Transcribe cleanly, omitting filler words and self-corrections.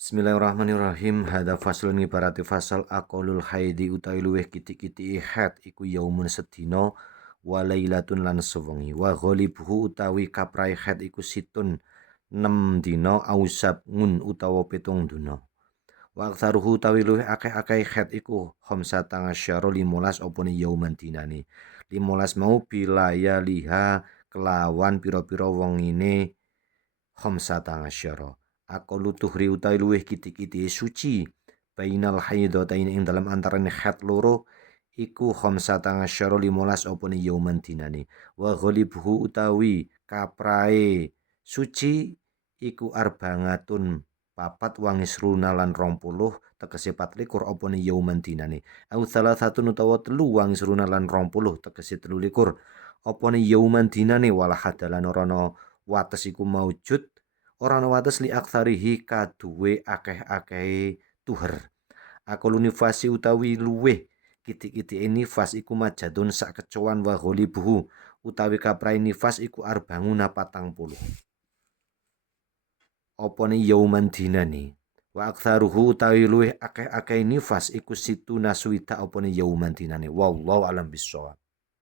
Bismillahirrahmanirrahim. Hadza faslun ngibarati fasal aqalul haidi utawi luweh kitik-kitiki haid iku yaumun sedina wa lailatun lan sewengi. Wa ghalibuhu utawi kaprai haid iku situn 6 dina au sab'un utawa 7 dina. Wa aktsaruhu utawi luweh akeh-akeh haid iku khamsata asyara 15 opone yauman dinane. 15 mau bilaya liha kelawan pira-pira wengine khamsata asyara. Aqallu tuhri utawi luweh kitik-kitike suci bainal haidhatain ing dalam antarane haid loro iku khamsata asyara 15 opone yauman dinane. Wa ghalibuhu utawi kaprae suci iku arbangatun papat wangisruna lan 20 tegese 24 opone yauman dinane. Au salasatun utawa 3 wangisruna lan 20 tegese 23 opone yauman dinane wala hadalan ora wates iku maujud ora ana wates li aktsarihi kaduwe akeh-akehe tuher. Aqallu nifasi utawi luweh kitik-kitike nifas iku majadun sak kecoan wa ghalibuhu utawi kaprai nifas iku arbanguna 40 opone yauman dinane. Wa aktsaruhu utawi luweh akeh-akeh nifas iku situna suwida opone yauman dinane. Wallahu alam bissawab.